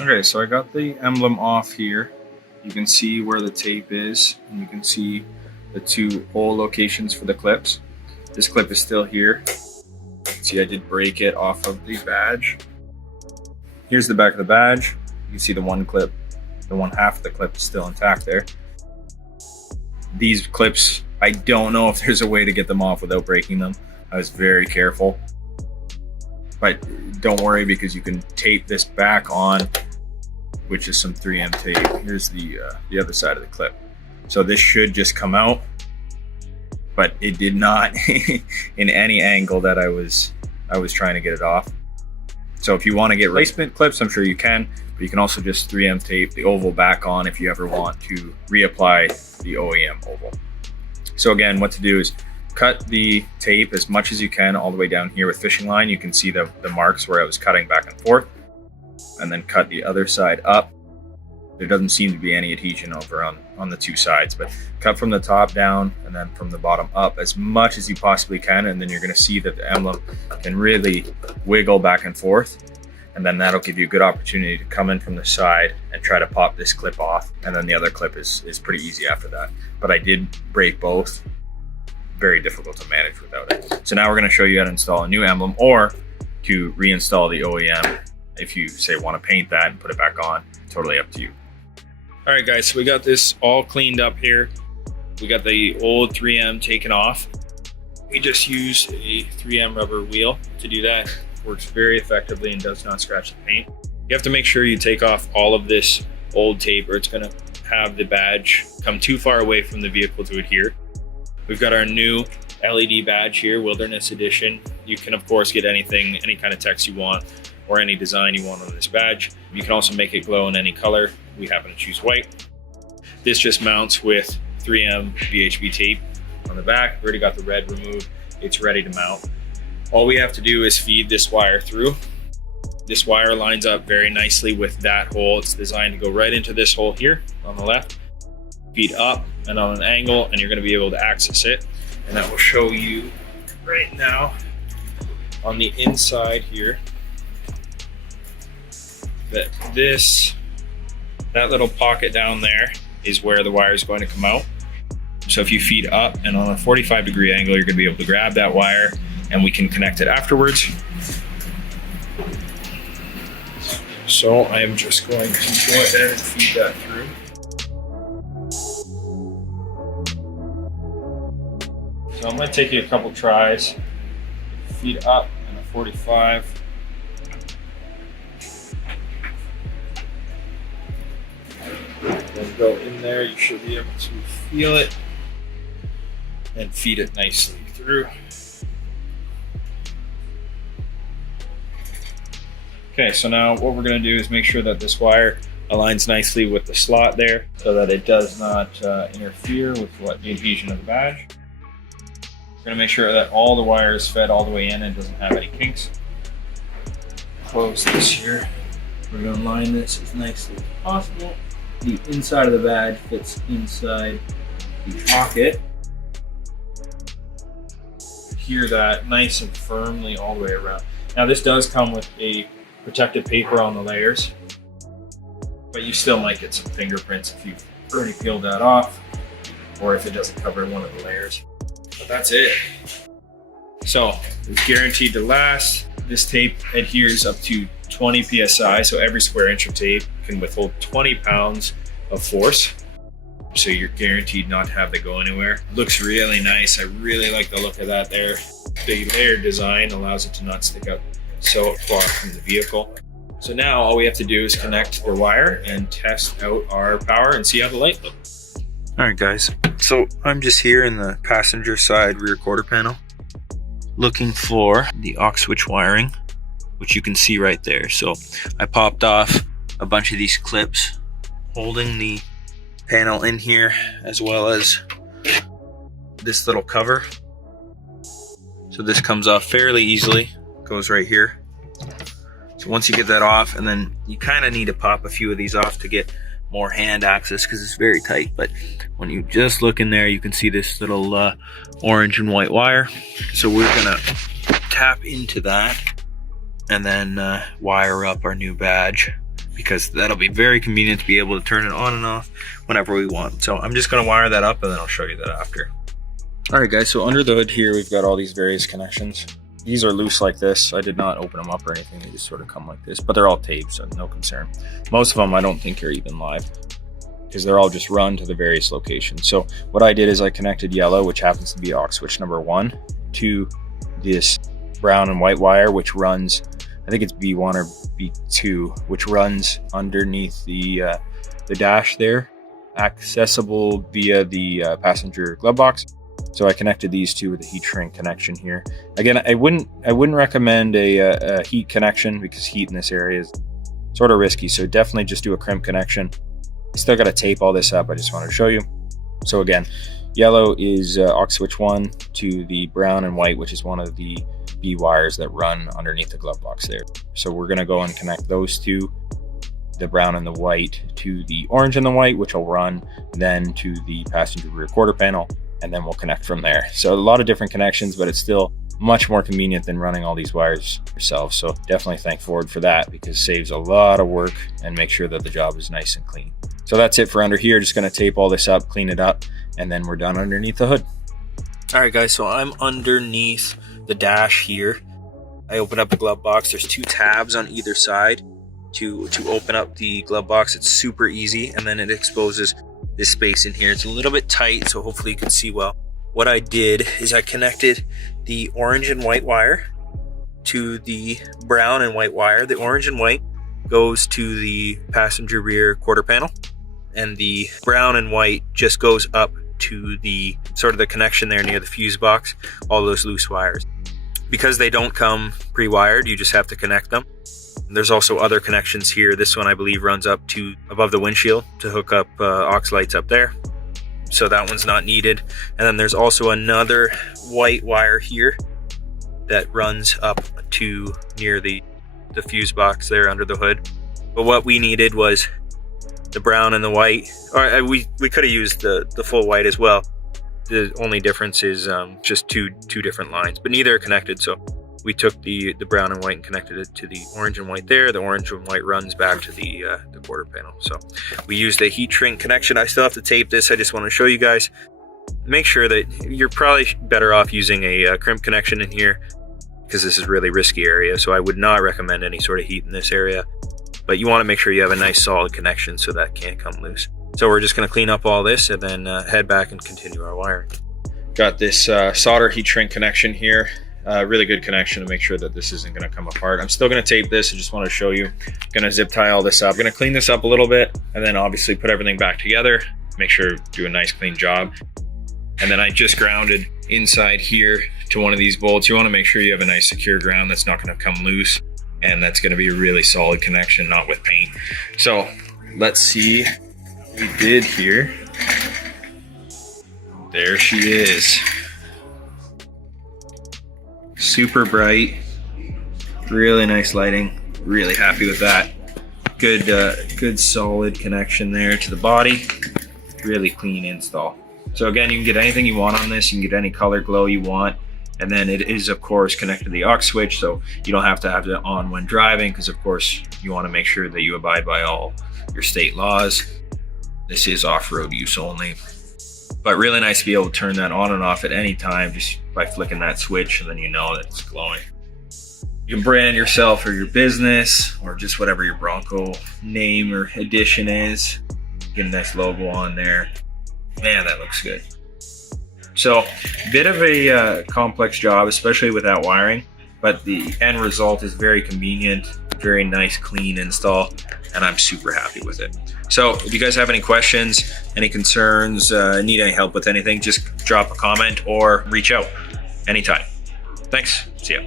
Okay, so I got the emblem off here. You can see where the tape is, and you can see the two hole locations for the clips. This clip is still here. See, I did break it off of the badge. Here's the back of the badge. You can see the one clip, the one half of the clip is still intact there. These clips, I don't know if there's a way to get them off without breaking them. I was very careful. But don't worry, because you can tape this back on, which is some 3M tape. Here's the other side of the clip. So this should just come out, but it did not in any angle that I was trying to get it off. So if you want to get replacement clips, I'm sure you can, but you can also just 3M tape the oval back on if you ever want to reapply the OEM oval. So again, what to do is cut the tape as much as you can all the way down here with fishing line. You can see the marks where I was cutting back and forth, and then cut the other side up. There doesn't seem to be any adhesion over on the two sides, but cut from the top down and then from the bottom up as much as you possibly can, and then you're going to see that the emblem can really wiggle back and forth, and then that'll give you a good opportunity to come in from the side and try to pop this clip off, and then the other clip is pretty easy after that. But I did break both. Very difficult to manage without it. So now we're going to show you how to install a new emblem, or to reinstall the OEM if you say want to paint that and put it back on. Totally up to you. All right guys, so we got this all cleaned up here. We got the old 3M taken off. We just use a 3M rubber wheel to do that. Works very effectively and does not scratch the paint. You have to make sure you take off all of this old tape, or it's going to have the badge come too far away from the vehicle to adhere. We've got our new LED badge here, Wilderness Edition. You can of course get anything, any kind of text you want or any design you want on this badge. You can also make it glow in any color. We happen to choose white. This just mounts with 3M VHB tape on the back. We already got the red removed. It's ready to mount. All we have to do is feed this wire through. This wire lines up very nicely with that hole. It's designed to go right into this hole here on the left. Feed up and on an angle, and you're going to be able to access it. And that will show you right now on the inside here that that little pocket down there is where the wire is going to come out. So if you feed up and on a 45-degree angle, you're going to be able to grab that wire, and we can connect it afterwards. So I am just going to go ahead and feed that through. So I'm going to take you a couple tries. Feed up in a 45. Then go in there, you should be able to feel it and feed it nicely through. Okay, so now what we're going to do is make sure that this wire aligns nicely with the slot there so that it does not interfere with the adhesion of the badge. We're going to make sure that all the wire is fed all the way in and doesn't have any kinks. Close this here. We're going to line this as nicely as possible. The inside of the badge fits inside the pocket. Adhere that nice and firmly all the way around. Now this does come with a protective paper on the layers, but you still might get some fingerprints if you've already peeled that off, or if it doesn't cover one of the layers. But that's it. So it's guaranteed to last. This tape adheres up to 20 psi, so every square inch of tape can withhold 20 pounds of force. So you're guaranteed not to have that go anywhere. Looks really nice. I really like the look of that there. The layered design allows it to not stick out so far from the vehicle. So now all we have to do is connect the wire and test out our power and see how the light looks. All right guys, so I'm just here in the passenger side rear quarter panel looking for the aux switch wiring, which you can see right there. So I popped off a bunch of these clips holding the panel in here, as well as this little cover. So this comes off fairly easily, goes right here. So once you get that off, and then you kind of need to pop a few of these off to get more hand access because it's very tight. But when you just look in there, you can see this little orange and white wire. So we're gonna tap into that and then wire up our new badge because that'll be very convenient to be able to turn it on and off whenever we want. So I'm just gonna wire that up and then I'll show you that after. All right guys, so under the hood here, we've got all these various connections. These are loose like this. I did not open them up or anything. They just sort of come like this, but they're all taped, so no concern. Most of them I don't think are even live because they're all just run to the various locations. So what I did is I connected yellow, which happens to be aux switch number 1, to this brown and white wire, which runs, I think it's B1 or B2, which runs underneath the dash there, accessible via the passenger glove box. So I connected these two with a heat shrink connection here. Again, I wouldn't recommend a heat connection because heat in this area is sort of risky. So definitely just do a crimp connection. Still got to tape all this up. I just wanted to show you. So again, yellow is aux switch 1 to the brown and white, which is one of the B wires that run underneath the glove box there. So we're going to go and connect those two, the brown and the white, to the orange and the white, which will run then to the passenger rear quarter panel. And then we'll connect from there. So a lot of different connections, but it's still much more convenient than running all these wires yourself. So definitely thank Ford for that, because it saves a lot of work and make sure that the job is nice and clean. So that's it for under here. Just going to tape all this up, clean it up, and then we're done underneath the hood. All right guys, so I'm underneath the dash here. I open up the glove box. There's 2 tabs on either side to open up the glove box. It's super easy, and then it exposes this space in here. It's a little bit tight, so hopefully you can see well. What I did is I connected the orange and white wire to the brown and white wire. The orange and white goes to the passenger rear quarter panel, and the brown and white just goes up to the sort of the connection there near the fuse box, all those loose wires. Because they don't come pre-wired, you just have to connect them. There's also other connections here. This one I believe runs up to above the windshield to hook up aux lights up there. So that one's not needed. And then there's also another white wire here that runs up to near the fuse box there under the hood. But what we needed was the brown and the white. Or we could have used the full white as well. The only difference is just two different lines, but neither are connected. So we took the brown and white and connected it to the orange and white there. The orange and white runs back to the quarter panel. So we used a heat shrink connection. I still have to tape this. I just want to show you guys. Make sure that you're probably better off using a crimp connection in here, because this is really risky area. So I would not recommend any sort of heat in this area. But you want to make sure you have a nice solid connection so that can't come loose. So we're just going to clean up all this and then head back and continue our wiring. Got this solder heat shrink connection here. Really good connection to make sure that this isn't going to come apart. I'm still going to tape this. I just want to show you. Going to zip tie all this up. Going to clean this up a little bit and then obviously put everything back together. Make sure do a nice clean job. And then I just grounded inside here to one of these bolts. You want to make sure you have a nice secure ground that's not going to come loose, and that's going to be a really solid connection, not with paint. So let's see what we did here. There she is. Super bright, really nice lighting. Really happy with that. Good solid connection there to the body. Really clean install. So again, you can get anything you want on this. You can get any color glow you want. And then it is, of course, connected to the aux switch, so you don't have to have it on when driving, because, of course, you want to make sure that you abide by all your state laws. This is off-road use only. But really nice to be able to turn that on and off at any time just by flicking that switch, and then you know that it's glowing. You can brand yourself or your business or just whatever your Bronco name or edition is. Get a nice logo on there. Man, that looks good. So, bit of a complex job, especially with that wiring, but the end result is very convenient, very nice, clean install, and I'm super happy with it. So, if you guys have any questions, any concerns, need any help with anything, just drop a comment or reach out anytime. Thanks. See ya.